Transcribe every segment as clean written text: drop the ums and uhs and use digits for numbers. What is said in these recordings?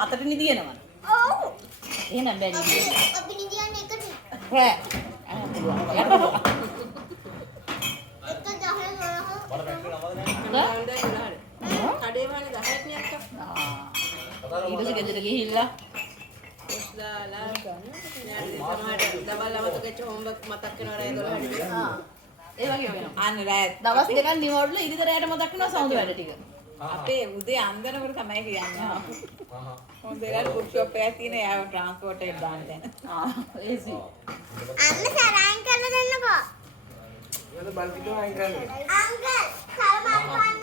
හතට නිදියනවා. ඔව්. එහෙනම් බෑ නිදිය. අපි නිදියන්නේ එකට. රෑ. එක 10 කඩේ වහන 10ක් නේ අක්කා. ඊට පස්සේ ගෙදර ගිහිල්ලා ඔස්ලාලා සමහරට දවල් අවතක වෙච්ච හෝම්වර්ක් මතක් වෙනවා රෑ 12ට. ඒ වගේ වෙනවා. අන්න රෑ දවස් දෙකක් නිවර්ලා ඉරිදරයට මතක් වෙනවා සමුද වැඩ ටික. අපේ උදේ අන්දනකොට තමයි කියන්නේ. හොඳට බුක් ෂොප් එකක් තියෙන යාව ට්‍රාන්ස්පෝර්ට් එකට දාන්න දැන්. ඒසි. අන්න සරයන් කරලා දෙන්නකෝ. ඒක බල්කිටෝ අයින් කරන්න. අංකල් කලබල් කරන්න.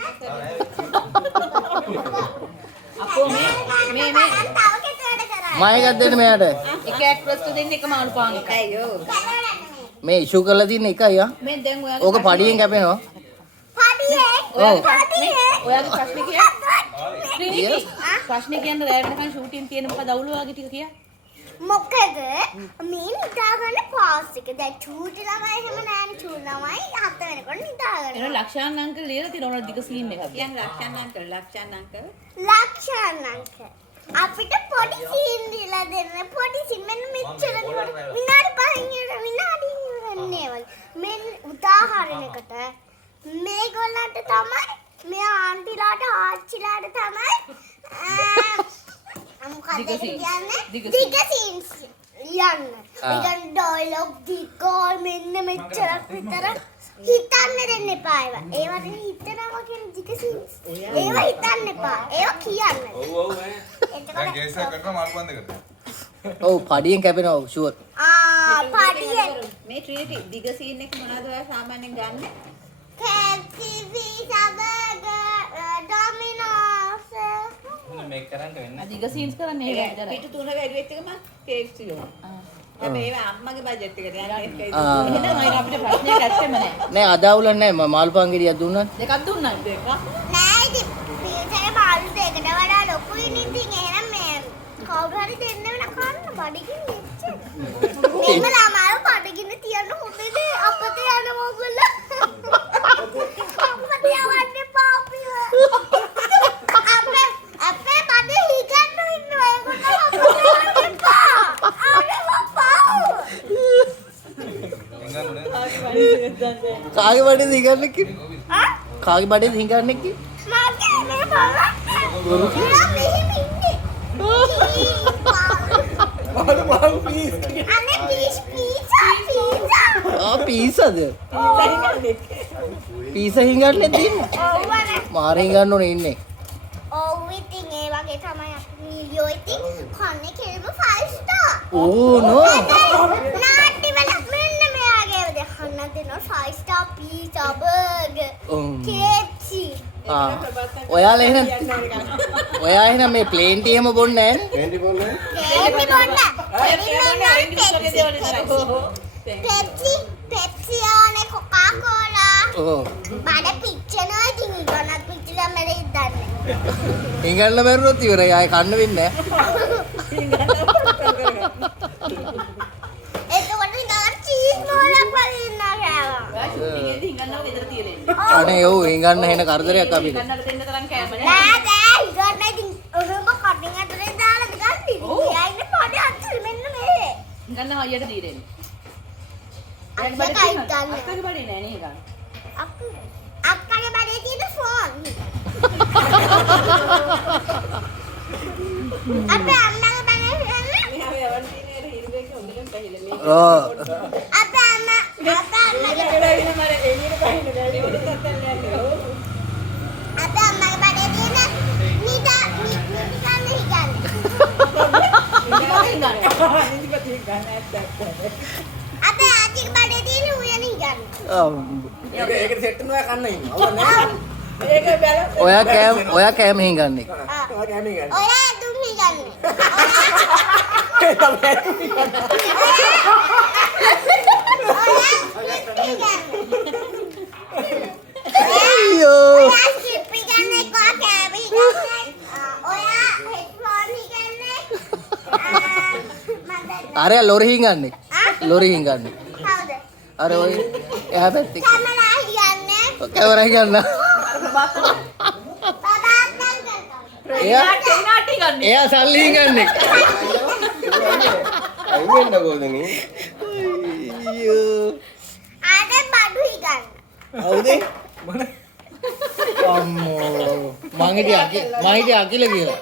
අපෝ මේ තව කෙටකට කරා. මම එකක් දෙන්න මෙයාට. එක ඇක්ට්‍රස්ට දෙන්න එකම අනුපාන් එකයි. අයියෝ. මේ ඉෂුව කරලා තියෙන එකයි ආ. මේ දැන් ඔයාගේ ඕක පඩියෙන් කැපෙනවා. පඩියේ. ඔව්. ඔයාගේ ප්‍රශ්නේ කියන්න. ශ්‍රීනිකි ප්‍රශ්නේ කියන්න රැයට නිකන් ෂූටින් තියෙන මොකද අවුල වගේ ටික කියන්න. මොකද මේ නිදාගන්න පාස් එක දැන් චූටි ළමයි එහෙම නෑනේ චූටි ළමයි 7 වෙනකොට නිදාගන්න. එන ලක්ෂාන් අංකල් ලියලා තියෙනවා දිග සීන් එකක්. කියන්නේ ලක්ෂණ අංකල් ලක්ෂණ අංකල් අපිට පොඩි සීන් දීලා දෙන්න පොඩි සීන් මෙන්න මෙච්චර විනාඩි 5න් විනාඩි ඉවරන්නේ වගේ මෙන්න උදාහරණයකට මේගොල්ලන්ට තමයි මේ ආන්ටිලාට ආච්චිලාට තමයි මොකක්ද කියන්නේ දිග සීන්ස් යන්න නිකන් ඩයලොග් දිගෝල් මෙන්න මෙච්චරක් විතර හිතන්න දෙන්න එපා ඒවා. ඒවට හිතනවා කියන දිග සීන්ස්. ඒවා හිතන්න එපා. ඒවා කියන්න. ඔව් ඔව් ඈ. දැන් කේස් එක කරනවා මාළු පන්දකට. ඔව් පඩියෙන් කැපෙනවා ෂුවර්. පඩියෙන් මේ ට්‍රිනිටි දිග සීන් එක මොනවද ඔයා සාමාන්‍යයෙන් ගන්න? KFC බර්ගර් ඩොමිනෝස් මේක කරන්න වෙන්නේ. දිග සීන්ස් කරන්නේ ඒක විතරයි. පිටු තුන වැඩි වෙච්ච එකම KFC වුණා. හැබැයි ඒවා අම්මගේ බජට් එකට යන්නේ ඒකයි. එහෙනම් අයින අපිට ප්‍රශ්නයක් ඇත්තෙම නැහැ. නෑ අදාවුල නෑ මම මාළු පන් ගෙඩියක් දුන්නා. දෙකක් දුන්නා. දෙකක්. නෑ ඉතින් පිටේ මාළු දෙකට වඩා ලොකුයි ඉතින් එහෙනම් මේ කවුරු හරි දෙන්න වෙන කන්න බඩගින්න ඉච්චේ. මේම ළමාව බඩගින්න තියන්න හොඳද අපතේ යන මොගොල්ලෝ. අපතේ යවන්නේ පාපිව. අපේ බඩේ හිගන්න ඉන්නවා ඒගොල්ලෝ අපතේ යවන්නේ පා. අනේ බප්පා. එංගන්නේ. කාගේ බඩේද හිඟන්නේ කි? කාගේ බඩේද හිඟන්නේ කි? මාගේ නේ බලන්න. මෙයා මෙහෙම ඉන්නේ. මාළු ප්ලීස්. අනේ පීසා. පීසද? පීස හිඟන්නේ තින්නේ. ඔව්වනේ. මාර හිඟන්න ඕනේ ඉන්නේ. ඔව් ඉතින් ඒ වගේ තමයි අපි නිලියෝ ඉතින් කන්නේ කෙලිම 5 star. ඕ නෝ. නාටි වල මෙන්න මෙයාගේ දෙහන්න දෙනවා 5 star pizza burger KFC. ඔයා එහෙනම් මේ ප්ලේන් ටී එහෙම බොන්නේ නැහැ නේ? කේන්ඩි බෝල්නේ. KFC බොන්න. Pepsi Pepsi ඕනේ Coca-Cola. ඔව්. බඩ පිච්චෙනවා ඉතින් ඉන්නත් පිච්චිලා මැරෙයි දන්නේ. හිඟන්න බැරුණොත් ඉවරයි ආයේ කන්න වෙන්නේ නැහැ. එතකොට ඉතින් චීස් මොලක් වගේ ඉන්නවා කෑවා. ඔයා ෂූටින් එකේදී හිඟන්නව ගෙදර තියලා ඉන්නේ. අනේ ඔව් හිඟන්න හෙන කරදරයක් අපිට. හිඟන්නට දෙන්න තරම් කෑම නැහැ. නෑ ඉගන්න ඉතින් ඔහොම කටින් ඇතුලේ දාලා ගන්න ඉතින්. එයා ඉන්නේ පොඩි අච්චුල් මෙන්න මේ. හිඟන්නව අයියට දීලා ඉන්නේ. අක්කයි ගන්න. අක්කගේ බඩේ නෑ නේ හිඟන්න. අක්කගේ බඩේ තියෙන ෆෝන්. අපේ අම්මගේ බඩේ තියෙන මෙහා යවන්න තියෙන ඒ හිරිබේක හොඳටම පැහිලා මේ. ඔව්. අපේ අම්මගේ එළියට මර එළියට පහින්න බැරි වුණත් නැත්නම් යන්නේ. අපේ අම්මගේ බඩේ තියෙන නිදා නිකන් හිගන්න. නිදිපති ගන්න නැත්තම්. අපේ ආච්චිගේ බඩේ තියෙන උයන හිගන්න. ඒකට සෙට් වෙනවා කන්න ඉන්න. අවුල නැහැ. ඒක බැල ඔයා කෑම හිඟන්නේ. ඔයා කැමේ ගන්න. ඔයා දුම් හිගන්න. අයියෝ. ඔයා ස්කිප් හිගන්නේ කොහා කෑවි හිගන්නේ. ඔයා හෙඩ්ෆෝන් හිගන්නේ. අරයා ලොරි හිඟන්නේ. ලොරි හිඟන්නේ. කවුද? අර ඔය එහා පැත්තේ. කැමරා හිගන්නේ. කැමරා හිඟන්න. බබා අත්නම් කරනවා. එයා සල්ලි ගන්න එක. අයියෙන් නගෝදනි. අයියෝ. ආද බඩුයි ගන්න. හවුද? අම්මෝ. මං හිටියේ අකිල කියලා.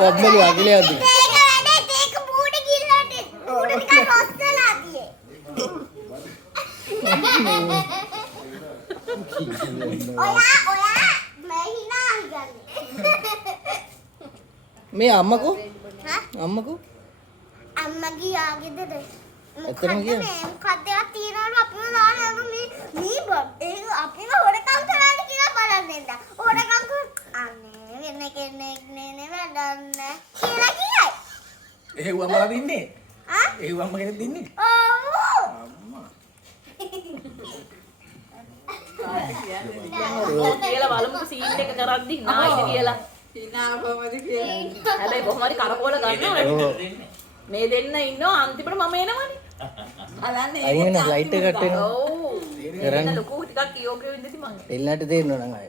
කොබ්බලු අකිලයක්ද? ඒක වැඩේ ඒක බූඩ කිල්ලට බූඩ නිකන් රොස්සලා තියේ. ඔයා මේ hina හිගන්නේ. මේ අම්මකෝ? හා? අම්මකෝ? අම්මා ගියාගෙදද? එතරම් ගියා? මේ මොකක්ද ඒවා තියනවලු අපිව දාලා යමු මේ ඒක අපිව හොරකම් කරන්න කියලා බලන්න එන්න. හොරකම් අනේ වෙන කෙනෙක් නේ වැඩන්න කියලා කියයි. එහෙව් අම්මලා දින්නේ. ආ? එහෙව් අම්ම කෙනෙක් දින්නේ. ඔව්. කියලා බලමුකෝ සීන් එක කරද්දි නායිද කියලා. hina කොහමද කියන්නේ? හැබැයි කොහොම හරි කරකෝල ගන්නවා. මේ දෙන්න ඉන්නවා අන්තිමට මම එනවනේ. බලන්න අයින් වෙන ලයිට් එක කට් වෙනවා. ඔව්. කරන්න. ලොකු ටිකක් කියෝ කියෝ ඉඳි මං. එල්ලට තේරෙනවා නම් ආයෙ.